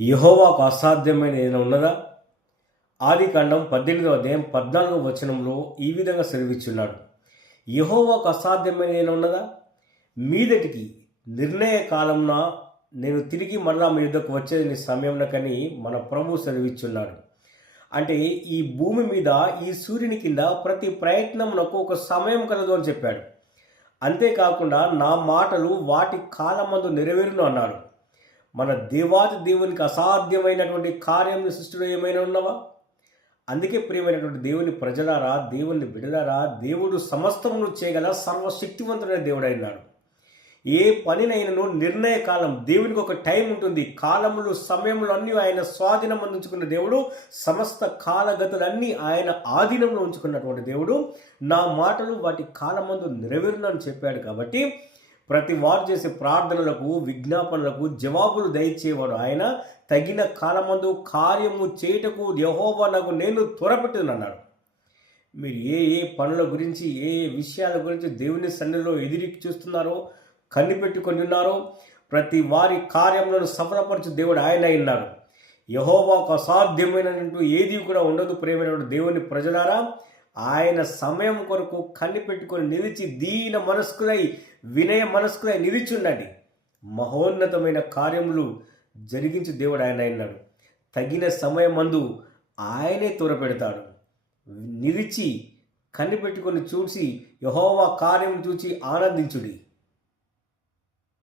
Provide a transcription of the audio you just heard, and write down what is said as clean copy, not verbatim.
యెహోవాకు అసాధ్యమైన ఏదైనా ఉన్నదా? ఆదికాండం 18వ అధ్యాయం 14వ వచనంలో ఈ విధంగా సెలవిచ్చున్నాడు. యెహోవాకు అసాధ్యమైన ఏదైనా ఉన్నదా? మీదటికి నిర్ణయ కాలంన నేను తిరిగి మరలా మీ యుద్ధకు వచ్చేది నీ సమయంలోకని మన ప్రభు సెలవిచ్చున్నాడు. అంటే ఈ భూమి మీద ఈ సూర్యుని కింద ప్రతి ప్రయత్నమునకు ఒక సమయం కలదు అని చెప్పాడు. అంతేకాకుండా నా మాటలు వాటి కాలమందు నెరవేరును అన్నాడు. మన దేవాది దేవునికి అసాధ్యమైనటువంటి కార్యం సృష్టిలో ఏమైనా ఉన్నవా? అందుకే ప్రియమైనటువంటి దేవుని ప్రజలారా, దేవుని బిడలారా, దేవుడు సమస్తమును చేయగల సర్వశక్తివంతుడైన దేవుడైనాడు. ఏ పనినైనను నిర్ణయ కాలం, దేవునికి ఒక టైం ఉంటుంది. కాలములు సమయములు అన్నీ ఆయన స్వాధీనం అందించుకున్న దేవుడు, సమస్త కాలగతులన్నీ ఆయన ఆధీనంలో ఉంచుకున్నటువంటి దేవుడు. నా మాటలు వాటి కాలమందు నెరవేరునని చెప్పాడు. కాబట్టి ప్రతి వారు చేసే ప్రార్థనలకు, విజ్ఞాపనలకు జవాబులు దయచేవాడు ఆయన. తగిన కాలమందు కార్యము చేయుటకు యెహోవా నాకు నేను త్వరపెట్టునన్నాడు. మీరు ఏ ఏ పనుల గురించి, ఏ ఏ విషయాల గురించి దేవుని సన్నిధిలో ఎదిరి చూస్తున్నారో, కనిపెట్టుకొని ఉన్నారో, ప్రతి వారి కార్యములను సఫలపరచు దేవుడు ఆయన అయినాడు. యెహోవాకు అసాధ్యమైనట్టు ఏది కూడా ఉండదు. ప్రేమైనటువంటి దేవుని ప్రజలారా, ఆయన సమయం కొరకు కనిపెట్టుకొని నిలిచి దీన మనస్కులై, వినయ మనస్కులై నిలిచుండండి. మహోన్నతమైన కార్యములు జరిగించి దేవుడు ఆయన అయినాడు. తగిన సమయమందు ఆయనే త్వరపెడతాడు. నిలిచి కనిపెట్టుకొని చూసి యెహోవా కార్యం చూసి ఆనందించుడి.